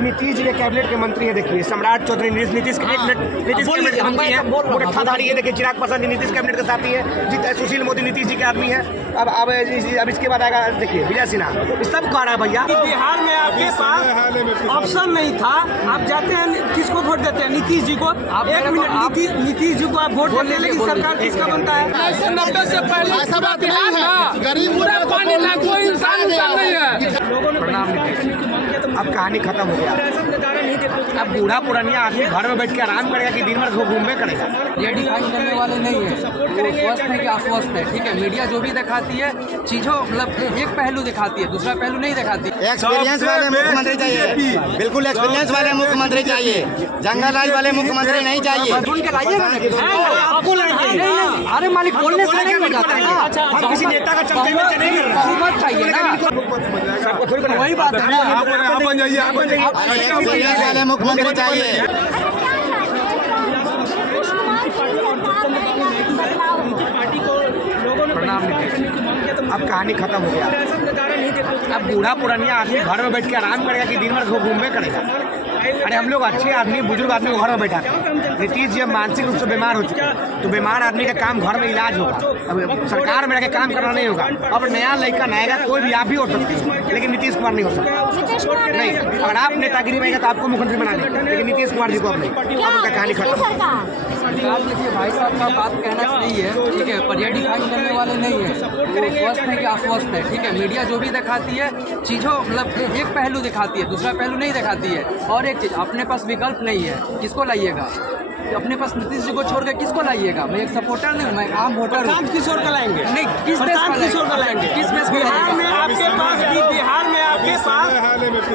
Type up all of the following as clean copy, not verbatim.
नीतीश जी के कैबिनेट के मंत्री है। देखिए सम्राट चौधरी नीतीश कैबिनेट के मंत्री है। पूरे ठधारी है। देखिए चिराग पासवान नीतीश कैबिनेट के साथी है। सुशील मोदी नीतीश जी के आदमी है। अब इसके बाद आएगा देखिए विजय सिन्हा। सब कह रहा है भैया बिहार में आपके पास ऑप्शन नहीं था, आप जाते हैं किसको वोट देते हैं? नीतीश जी को। एक मिनट, नीतीश जी को आप वोट देते हैं, लेकिन सरकार किसका बनता है? 1990 से पहले ऐसा बात नहीं है। गरीब पूरा पानी था, कोई इंसान नहीं है। प्रणाम नीतीश। अब कहानी खत्म हो गया। अब बूढ़ा पुरानिया आदमी घर में बैठ के आराम करेगा कि दिन भर घूमने करेगा। लेडी करने वाले नहीं है, वो स्वस्थ है कि अस्वस्थ है। ठीक है, मीडिया जो भी दिखाती है चीजों मतलब एक पहलू दिखाती है, दूसरा पहलू नहीं दिखाती। एक्सपीरियंस वाले मुख्यमंत्री चाहिए, बिल्कुल एक्सपीरियंस वाले मुख्यमंत्री चाहिए, जंगल राज वाले मुख्यमंत्री नहीं चाहिए। सुन के लाइएगा आपको अरे मालिक बोलने से नहीं हो जाता है ना। हम किसी नेता का चमचे में नहीं कर रहे। हुकूमत चाहिए ना, वही बात है ना। एक्सपीरियंस वाले मुख्यमंत्री चाहिए। प्रणाम नीतीश। अब कहानी खत्म हो गया। अब बूढ़ा पुरानिया आदमी घर में बैठ के आराम करेगा कि दिन भर घूमने करेगा। अरे हम लोग अच्छे आदमी बुजुर्ग आदमी को घर में बैठा थे। नीतीश जी मानसिक रूप से बीमार हो चुके हैं, तो बीमार आदमी का काम घर में इलाज होगा। अब सरकार में रह के काम करना नहीं होगा। अब नया लड़का नएगा कोई भी आप भी हो सकती है, लेकिन नीतीश कुमार नहीं हो सकता। नहीं, अगर आप नेतागिरी में तो आपको मुख्यमंत्री बना दें, लेकिन नीतीश कुमार जी को अब नहीं। अब उनका कहानी खत्म। सरकार देखिए भाई साहब का बात कहना सही है, ठीक है, पर ये डिफाइन करने वाले नहीं है, वो स्वस्थ है कि अस्वस्थ है। ठीक है, मीडिया जो भी दिखाती है चीज़ों मतलब एक पहलू दिखाती है, दूसरा पहलू नहीं दिखाती है। और एक चीज़, अपने पास विकल्प नहीं है, किसको लाइएगा? अपने पास नीतीश जी को छोड़ के किसको लाइएगा? मैं एक सपोर्टर नहीं हूँ, मैं आम वोटर हूँ। किस ओर का लाएंगे? नहीं, किस बेस पर लाएंगे? किस बेस पर? बिहार में आपके पास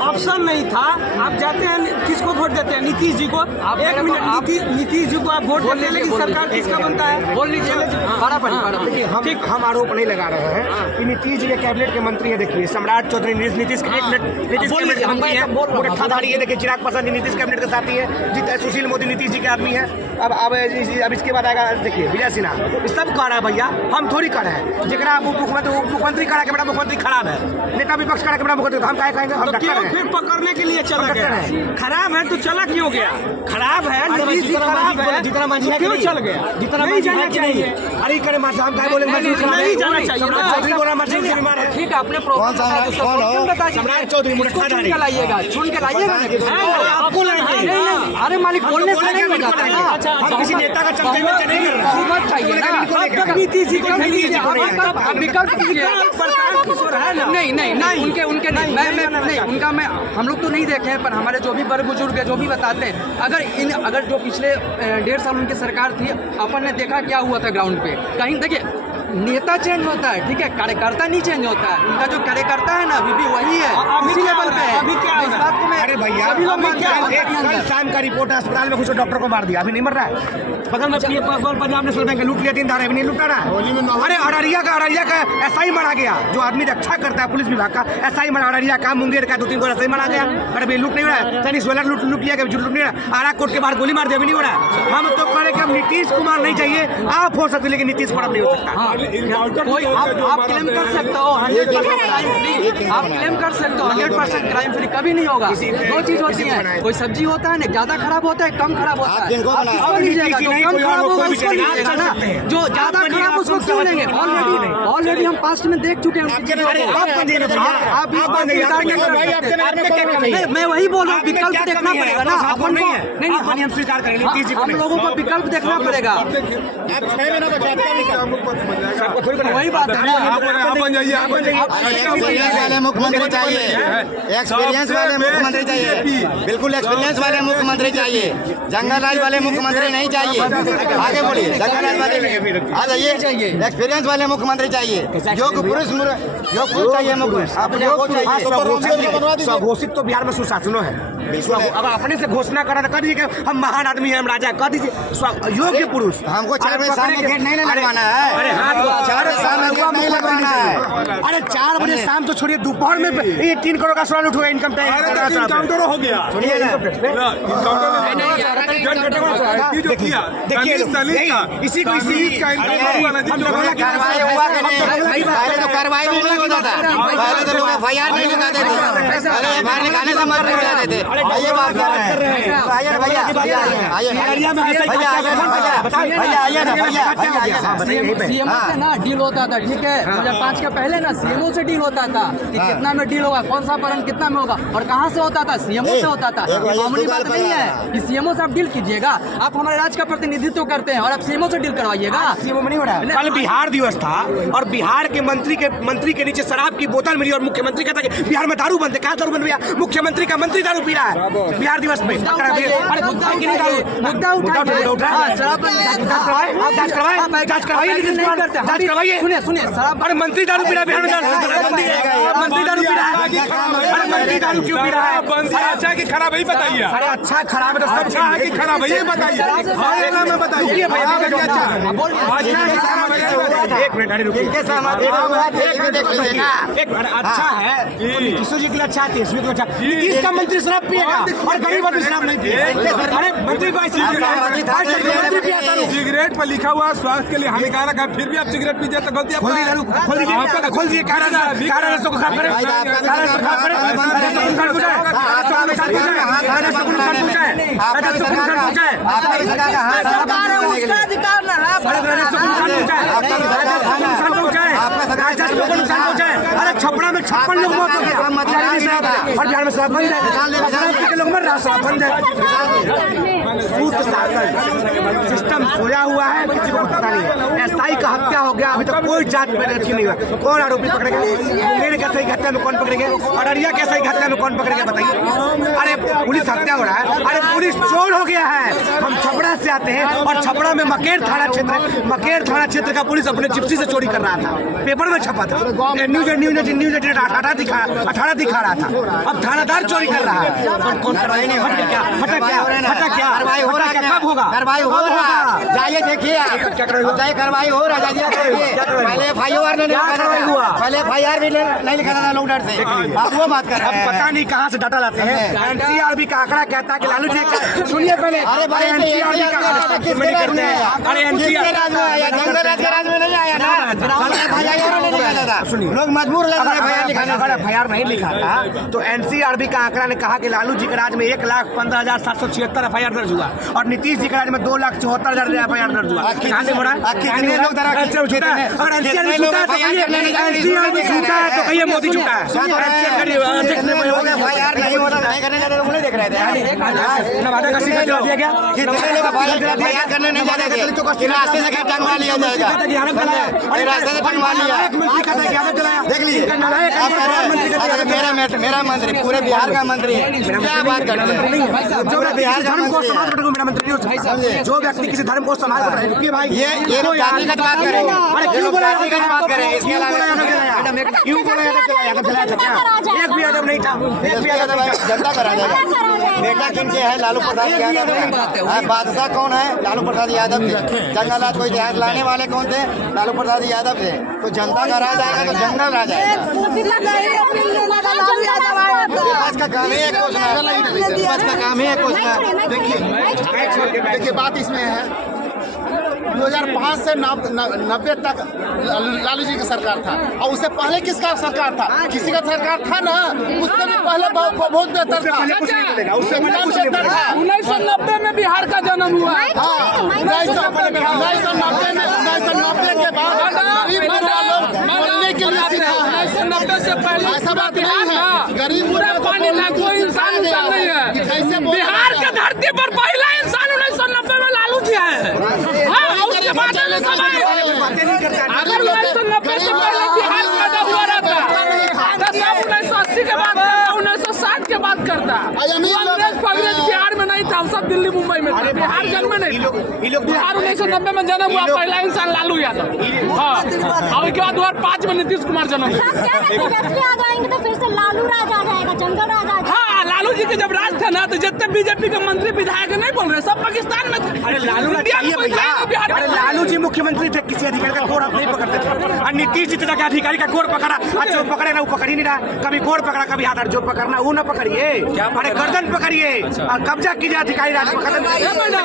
ऑप्शन नहीं था, आप जाते हैं किसको वोट देते हैं? नीतीश जी को। एक मिनट, नीतीश जी को आप वोट देते हैं, लेकिन सरकार किसका बनता है? बोल लीजिए। देखिए हम आरोप नहीं लगा रहे हैं कि नीतीश जी के कैबिनेट के मंत्री है। देखिए सम्राट चौधरी नीतीश कैबिनेट के मंत्री है। पूरे ठधारी है। देखिए चिराग पासवान नीतीश कैबिनेट के साथी है। सुशील मोदी नीतीश जी के आदमी है। अब इसके बाद आएगा देखिए विजय सिन्हा। सब कह रहा है भैया, हम थोड़ी कह रहे हैं। जितना मुख्यमंत्री कह रहा है कि बड़ा मुख्यमंत्री खराब है, नेता विपक्ष कह रहा है कि बड़ा मुख्यमंत्री, हम क्या कहेंगे? हम क्यों फिर पकड़ने के लिए चला गया? खराब है तो चला क्यों गया? खराब है, नीतीश जी खराब है, जितना मंजी है क्यों चल गया? जितना नहीं जाना चाहिए। अरे करे मार हम क्या बोलेंगे? नहीं जाना चाहिए। चौधरी बोला मर्जी से बीमार है। ठीक है, अपने प्रोग्राम सम्राट चौधरी चुन के लाइएगा, चुन के लाइएगा। आपको अरे मालिक बोलने से नहीं हो जाता है ना। हम किसी नेता का चमचे में नहीं कर रहे। हुकूमत चाहिए ना। नीतीश जी को विकल्प नहीं, उनके नहीं, मैं उनका मैं हम लोग तो नहीं देखे हैं, पर हमारे जो भी बड़े बुजुर्ग है जो भी बताते हैं, अगर जो पिछले 1.5 साल उनकी सरकार थी, अपन ने देखा क्या हुआ था ग्राउंड पे। कहीं देखिए नेता चेंज होता है, ठीक है, कार्यकर्ता नहीं चेंज होता है। उनका जो कार्यकर्ता है ना अभी भी वही है, इसी लेवल पे है। अभी क्या इस बात को मैं, अरे भैया सभी लोग मानते हैं। कल शाम का रिपोर्ट है, अस्पताल में कुछ डॉक्टर को मार दिया, अभी नहीं मर रहा है। बगल में पंजाब नेशनल बैंक लूट लिया 3 धारा, अभी नहीं लूटा रहा है। अरे अररिया का एसआई मारा गया, जो आदमी अच्छा करता है पुलिस विभाग का, एसआई मारा। अररिया का मुंगेर का 2-3 को एसआई मारा गया। अरे भाई लूट नहीं हो रहा है, चाइनीज वेलर लूट किया गया, लूट नहीं रहा है। आरा कोर्ट के बाहर गोली मार दिया, अभी नहीं हो रहा है। हम तो कह रहे कि हम नीतीश कुमार नहीं चाहिए, आप हो सकते, लेकिन नीतीश कुमार नहीं हो सकता। कोई आप क्लेम कर सकते हो 100% क्राइम फ्री, आप क्लेम कर सकते हो 100% क्राइम फ्री, कभी नहीं होगा। 2 चीज होती है, कोई सब्जी होता है ना, ज्यादा खराब होता है, कम खराब होता है। आप लीजिएगा, जो कम खराब होगा उसको लीजिएगा ना, जो ज्यादा खराब उसको क्यों लेंगे? ऑलरेडी हम पास्ट में देख चुके हैं। मैं वही बोल रहा हूँ, विकल्प देखना पड़ेगा ना अपन को। नहीं, हम स्वीकार करेंगे, हम लोगों को विकल्प देखना पड़ेगा। वही बात है ना। एक्सपीरियंस वाले मुख्यमंत्री चाहिए, एक्सपीरियंस वाले मुख्यमंत्री चाहिए, बिल्कुल एक्सपीरियंस वाले मुख्यमंत्री चाहिए, जंगल राज वाले मुख्यमंत्री नहीं चाहिए। आगे बोलिए, जंगल राज वाले आ जाइए। एक्सपीरियंस वाले मुख्यमंत्री चाहिए, योग पुरुष चाहिए मुख्यमंत्री। स्वघोषित तो बिहार में सुशासनो है। अब अपने से घोषणा करा तो कर दीजिए कि हम महान आदमी हैं, हम राजा, कर दीजिए। योग्य पुरुष। हमको 4 बजे शाम में गेट नहीं लगवाना है। अरे हाथ 4 बजे शाम में गेट नहीं लगवाना है। अरे 4 बजे शाम तो छोड़िए, दोपहर में ये 3 करोड़ का सवाल उठेगा इनकम टैक्स। इनकाउंटर हो गया। सुनिए ना, देखिए इसी को कार्रवाई हुआ कि नहीं? पहले तो कार्रवाई भी नहीं होता था, पहले तो लोग FIR नहीं लिखाते थे, पहले FIR लिखाने से मर नहीं जाते थे। ये बात कर रहे हैं। आइए ना भैया, भैया आइए ना, सीएमओ से ना डील होता था, ठीक है। 2005 के पहले ना सीएमओ से डील होता था कि कितना में डील होगा, कौन सा फर्म कितना में होगा और कहाँ से होता था, सीएमओ से होता था। मामूली बात नहीं है कि सीएमओ से आप डील कीजिएगा, आप हमारे राज्य का प्रतिनिधित्व करते हैं और आप सीएमओ से डील करवाइएगा। सीएमओ में नहीं हो रहा है। कल बिहार दिवस था और बिहार के मंत्री के नीचे शराब की बोतल मिली और मुख्यमंत्री कहता है कि बिहार में दारू बंद है। कहाँ दारू बंद भैया? मुख्यमंत्री का मंत्री दारू पी रहा है बिहार दिवस में। मुद्दा उठाइए, सुनिए शराब, अरे मंत्री दारू पी रहा है बिहार में, मंत्री दारू पी रहा है, अरे मंत्री दारू क्यों पी रहा है? अच्छा कि खराब है बताइए। अरे अच्छा खराब है तो सब अच्छा है कि खराब है ये बताइए। बताइए भैया। एक मिनट रुकिए। अच्छा है नीतीशों जी के लिए अच्छा है, तेजस्वी के लिए अच्छा। नीतीश का मंत्री शराब पिएगा और गरीब आदमी शराब नहीं पिएगा। अरे मंत्री को सिगरेट पर लिखा हुआ स्वास्थ्य के लिए हानिकारक है, फिर भी आप सिगरेट पीजिए तो गलती खोल दीजिए अरे छपरा में 56 लोग मौत हो गया और बिहार में शराब बंद है, लोग मर रहा, शराब बंद है। सिस्टम सोया हुआ है, किसी को पता नहीं है। एसआई का हत्या हो गया, अभी तक कोई जांच में नहीं हुआ। कौन आरोपी पकड़ेगा? मुंगेर के सही हत्या में कौन पकड़ेंगे? अररिया के सही हत्या में कौन पकड़ेगा बताइए? अरे पुलिस हत्या हो रहा है, अरे पुलिस चोर हो गया है। हम छपरा से आते हैं और छपरा में मकेर थाना क्षेत्र का पुलिस अपने जिप्सी से चोरी कर रहा था, पेपर में छपा था, न्यूज 18 दिखा रहा था। अब थानादार चोरी कर रहा है, कौन कार्रवाई नहीं हो रहा है? हटा क्या कार्रवाई हो रहा है? कब होगा कार्रवाई? हो रहा है, जाइए देखिए, कार्रवाई हो रहा है, जाइए देखिए। पहले FIR नहीं हुआ, पहले FIR भी नहीं लिखा था लोग डर से, आप वो बात कर रहे हैं। पता नहीं कहाँ से डाटा लाते हैं। NCRB का आंकड़ा कहता है कि लालू जी सुनिए पहले, अरे भाई NCRB का किसके राज में आया? अरे NCRB राज में आया, जंगल राज के राज में नहीं आया ना। सुनिए, लोग मजबूर लग रहे हैं लिखाने। अगर FIR नहीं लिखा था तो NCRB का आंकड़ा ने कहा कि लालू जी के राज में 1,15,776 FIR दर्ज हुआ और नीतीश जी के राज में 2,74,000 FIR दर्ज हुआ। कहाँ से हो रहा है? कितने लोग अगर NCRB झूठा है तो कहिए मोदी झूठा है। नहीं देख रहे थे, नवादा का सिक्का जला दिया गया, कितने लोग FIR करने नहीं जाते थे, रास्ते से टंगवा लिया जाएगा, रास्ते से टंगवा लिया। देख लीजिए, मेरा मंत्री पूरे बिहार का मंत्री है, क्या बात कर रहे हैं? पूरे बिहार का मंत्री है। जो व्यक्ति किसी धर्म को समाज कर रहे हैं, भाई ये लोग जातिगत बात करेंगे, अरे क्यों बोला जातिगत बात करेंगे? इसके अलावा क्यों बोला एक भी यादव नहीं था, एक भी यादव नहीं था। जनता करा जाएगा। बेटा किनके है? लालू प्रसाद यादव है। बादशाह कौन है? लालू प्रसाद यादव थे। जंगल राज को इतिहास लाने वाले कौन थे? लालू प्रसाद यादव थे। तो जनता का राज आएगा तो जंगल राज आएगा। विपक्ष का काम ही है कोसना, विपक्ष का काम ही है कोसना। देखिए बात इसमें है 2005 से 90 तक लालू जी का सरकार था और उससे पहले किसका सरकार था? किसी का सरकार था ना, उससे भी पहले बहुत बेहतर था। 1990 में बिहार का जन्म हुआ। 1990 के बाद बोलने के लिए 1990 से पहले ऐसा बात नहीं है, गरीब कोई इंसान नहीं है। बिहार के धरती पर पहला इंसान 1990 में लालू जी है। उसके बाद अगर 1990 से पहले बिहार पैदा हुआ रहता तो सब 1980 के बाद करता, 1960 के बाद करता। अंग्रेज बिहार में नहीं था, सब दिल्ली मुंबई में था, बिहार जन्म में नहीं था। बिहार 1990 में जन्म हुआ, पहला इंसान लालू यादव। हाँ, और उसके बाद 2005 में नीतीश कुमार जन्म हुआ। तो फिर से लालू राज आ जाएगा, जंगल राज आ जाएगा। हाँ, लालू जी के जब राज थे थे ना तो जितने बीजेपी के मंत्री विधायक नहीं बोल रहे, सब पाकिस्तान में थे। अरे लालू ना इंडिया में चाहिए कोई भैया। था नहीं बिहार में। अरे लालू जी मुख्यमंत्री थे, किसी अधिकारी का गोड़ नहीं पकड़ते थे। और नीतीश जी तक अधिकारी का गोड़ पकड़ा, आज जो पकड़े ना वो पकड़ ही नहीं रहा। कभी गोड़ पकड़ा, कभी हाथ, जो पकड़ना वो ना पकड़िए, अरे गर्दन पकड़िए और कब्जा कीजिए अधिकारी राज पकड़,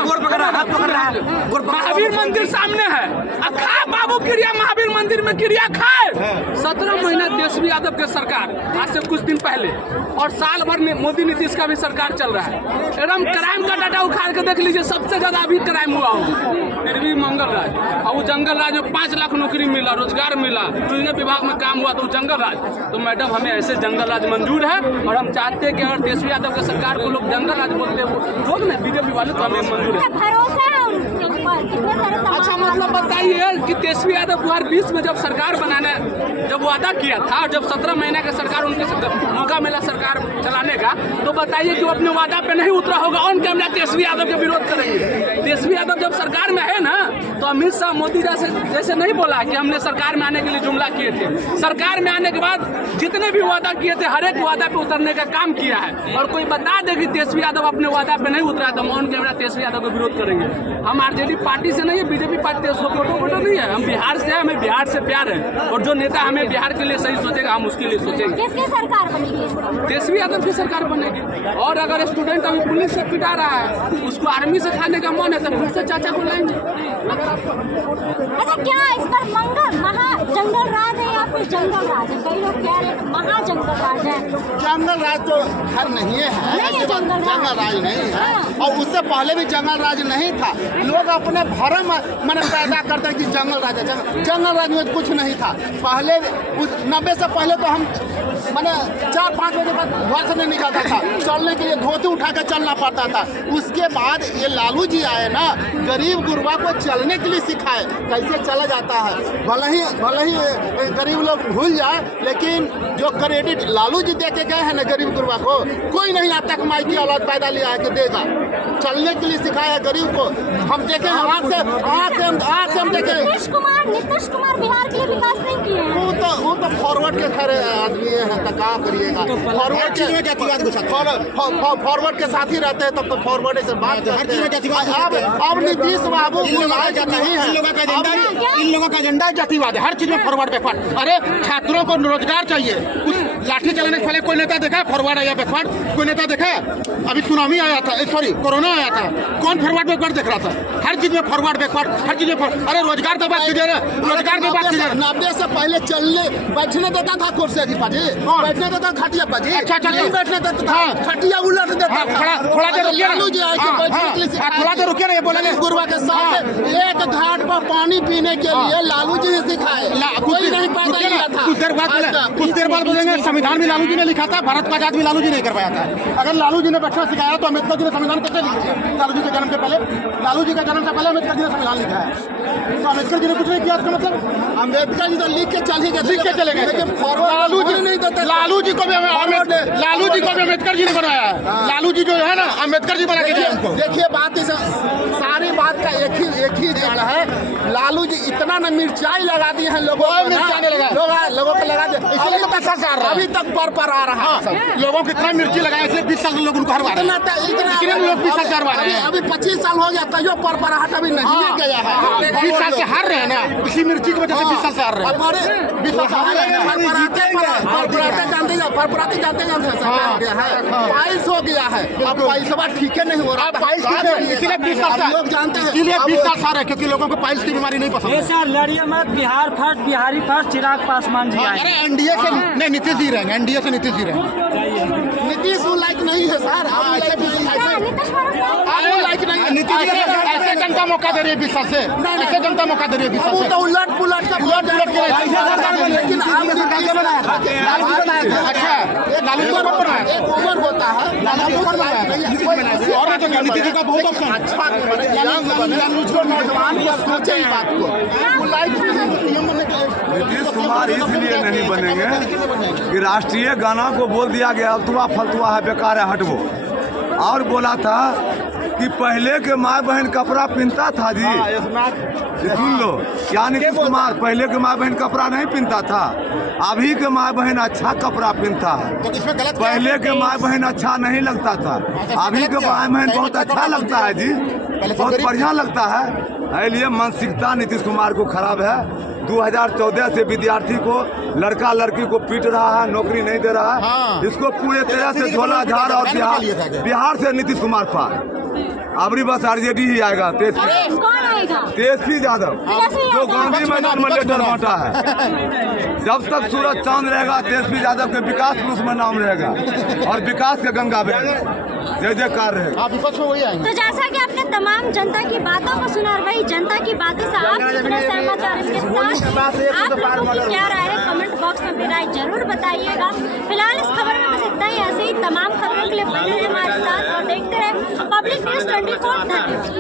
गोड़ पकड़ रहा, हाथ पकड़ रहा है, गोड़ पकड़। महावीर मंदिर सामने है, अब खा बाबू क्रिया, महावीर मंदिर में क्रिया खाए। 17 महीना तेजस्वी यादव के सरकार, आज से कुछ दिन पहले, और साल भर में मोदी नीतीश का भी सरकार चल रहा है। एकदम क्राइम का डाटा उखाड़ के देख लीजिए, सबसे ज्यादा अभी क्राइम हुआ हो फिर भी मंगल राज। और वो जंगल राज में 5 लाख नौकरी मिला, रोजगार मिला, बिजली विभाग में काम हुआ, तो जंगल राज। तो मैडम हमें ऐसे जंगल राज मंजूर है, और हम चाहते हैं कि अगर तेजस्वी यादव के सरकार को लोग जंगल राज बोलते हैं, लोग नहीं बीजेपी वाले, तो हमें मंजूर है। भरोसा है उनके ऊपर, कितने सारे अच्छा मतलब बताइए कि तेजस्वी यादव 2020 में जब सरकार बनाने जब वादा किया था, जब 17 महीने का सरकार उनके मौका मिला सरकार चलाने का, तो बताइए कि वो अपने वादा पे नहीं उतरा होगा। ऑन कैमरा तेजस्वी यादव के विरोध करेंगे। तेजस्वी यादव जब सरकार में है ना, तो अमित शाह मोदी जैसे नहीं बोला कि हमने सरकार में आने के लिए जुमला किए थे। सरकार में आने के बाद जितने भी वादा किए थे, हर एक वादा पे उतरने का काम किया है। और कोई बता दे कि तेजस्वी यादव अपने वादा पे नहीं उतरा, तो हम ऑन कैमरा तेजस्वी यादव का विरोध करेंगे। हम आरजेडी पार्टी से नहीं है, बीजेपी पार्टी से वोटर नहीं है, हम बिहार से है, हमें बिहार से प्यार है। और जो नेता हमें बिहार के लिए सही सोचेगा, हम उसके लिए सोचेंगे। किसकी सरकार बनेगी? तेजस्वी यादव की सरकार बनेगी। और अगर स्टूडेंट अभी पुलिस से पिटा रहा है, उसको आर्मी से खाने का मन है, तो फिर से चाचा को लाएंगे। अच्छा, क्या इस पर महा जंगल राज है या फिर जंगल राज है? कई लोग कह रहे हैं महा जंगल राज है। जंगल राज तो हर नहीं है, नहीं है जंगल राज नहीं है। और उससे पहले भी जंगल राज नहीं था। लोग अपने भरम मन पैदा करते हैं कि जंगल राज है, जंगल राज में कुछ नहीं था। पहले 90 से पहले तो हम मैंने 4-5 बजे बाद घर से नहीं निकलता था, चलने के लिए धोती उठा कर चलना पड़ता था। उसके बाद ये लालू जी आए ना, गरीब गुरबा को चलने के लिए सिखाए कैसे चला जाता है। भले ही गरीब लोग भूल जाए, लेकिन जो क्रेडिट लालू जी दे के गए हैं ना गरीब गुरबा को, कोई नहीं आज तक माई की औलाद पैदा लिया है कि देगा। चलने के लिए सिखाया गरीब को। हम देखें, आज से हम देखें। नीतीश कुमार बिहार के लिए विकास नहीं किए हैं। वो तो फॉरवर्ड के खड़े आदमी है, तो क्या करिएगा। फॉरवर्ड के साथ ही रहते हैं, तब तो फॉरवर्ड से बात करते हैं। अब नीतीश बाबू नहीं है, इन लोगों का एजेंडा है जातिवाद है, हर चीज में फॉरवर्ड बैकवर्ड। अरे छात्रों को रोजगार चाहिए, कुछ लाठी चलाने से पहले कोई नेता देखा है फॉरवर्ड है या बैकवर्ड? कोई नेता देखा है? अभी सुनामी आया था, सॉरी कोरोना आया था, कौन फॉरवर्ड बैकवर्ड देख रहा था? हर चीज में फॉरवर्ड बैकवर्ड, हर चीज में। अरे रोजगार तो बात कीजिए ना, रोजगार की बात कीजिए। 90 से पहले चलने बैठने देता था कुर्सी पाजी, बैठने देता खटिया पाजी। अच्छा, नहीं बैठने देता था, खटिया उलट देता था। थोड़ा देर रुकिए ना, लालू जी आए के बैठने के लिए थोड़ा देर रुकिए ना, ये बोलेंगे गुरबा के साथ एक घाट पर पानी पीने के लिए लालू जी ने सिखाए, कोई नहीं पैदा किया था। कुछ देर बाद बोलेंगे संविधान भी लालू जी ने लिखा था, भारत का आजाद भी लालू जी नहीं कर पाया था। अगर लालू जी ने बैठना सिखाया तो अम्बेडकर जी ने संविधान कैसे लिखा? लालू जी के जन्म से पहले, लालू जी के जन्म से पहले अम्बेडकर जी ने संविधान लिखा है। तो अम्बेडकर जी ने कुछ नहीं किया, इसका मतलब अम्बेडकर जी तो लिख के चले गए, लेकिन लालू जी नहीं देते। लालू जी को भी अम्बेडकर जी ने बनाया है। लालू जी जो है ना, अम्बेडकर जी बना के दिया हमको। देखिए बात सारी बात का एक ही जड़ है। लालू जी इतना न मिर्चाई लगा दी है लोगों को, लोगों को लगा दिया, इसलिए तो पैसा आ रहा है, अभी तक पर आ रहा है। लोगों को इतना मिर्ची लगाया, इसलिए 20 साल लोग उनको हरवा रहे हैं। लोग 20 साल से हरवा रहे हैं। अभी 25 साल हो गया, कहियो पर हट अभी नहीं गया है। 20 साल से हार रहे हैं ना, इसी मिर्ची की वजह से 20 साल से हार रहे हैं। 20 साल से हार रहे हैं। पाइल्स हो गया है, अब पैसा ठीक है नहीं हो रहा। इसीलिए 20 साल से लोग जानते हैं, इसीलिए 20 साल से हार रहे, क्योंकि लोगों को पाइल्स की बीमारी नहीं पसंद है। सर लड़िए मत, बिहार फर्स्ट, बिहारी फर्स्ट, चिराग पासवान जी आए। अरे एनडीए से नहीं, नीतीश जी रहेंगे, एनडीए से नीतीश जी रहेंगे। नीतीश लाइक नहीं है सर, लाइक नहीं है। नीतीश जी ऐसे जनता मौका दे रही है 20 साल से, ऐसे जनता मौका दे रही है 20 साल से। तो उलट पुलट के लेकिन अच्छा, लालू जी को बनाया, एक उम्र होता है, और तो क्या नीतीश जी का बहुत ऑप्शन। अच्छा नौजवान को सोचे इस बात को। नीतीश कुमार इसलिए नहीं बनेंगे कि राष्ट्रीय गाना को बोल दिया गया अल्तुआ फलतुआ है, बेकार है, हटवो। और बोला था कि पहले के माँ बहन कपड़ा पहनता था जी, सुन लो, क्या नीतीश कुमार पहले के माँ बहन कपड़ा नहीं पहनता था? अभी के माँ बहन अच्छा कपड़ा पहनता है, तो इसमें गलत क्या है? पहले के माँ बहन अच्छा नहीं लगता था, अभी के माँ बहन बहुत अच्छा लगता है जी, बहुत बढ़िया लगता है। इसलिए मानसिकता नीतीश कुमार को खराब है। 2014 से विद्यार्थी को लड़का लड़की को पीट रहा है, नौकरी नहीं दे रहा है। हाँ। इसको पूरे तरह से झोला झाड़ और बिहार से नीतीश कुमार पार। अबरी बस आरजेडी ही आएगा। कौन आएगा? तेजस्वी यादव जो गांधी मैदान में लेटर बांटा है। जब तक सूरज चांद रहेगा तेजस्वी यादव के विकास पुरुष में नाम रहेगा और विकास के गंगा बहेगा, जय जयकार रहेगा। आप विपक्ष में वही आएंगे। तो जैसा कि आपने तमाम जनता की बातों को सुना और वही जनता की बातों से आप कितने सहमत हैं और इसके साथ आप लोगों की क्या राय है कमेंट बॉक्स में अपनी राय जरूर बताइएगा। फिलहाल इस खबर में बस इतना ही। ऐसे ही तमाम खबरों के लिए बने रहे हमारे साथ और देखते रहे पब्लिक न्यूज़ 24। धन्यवाद।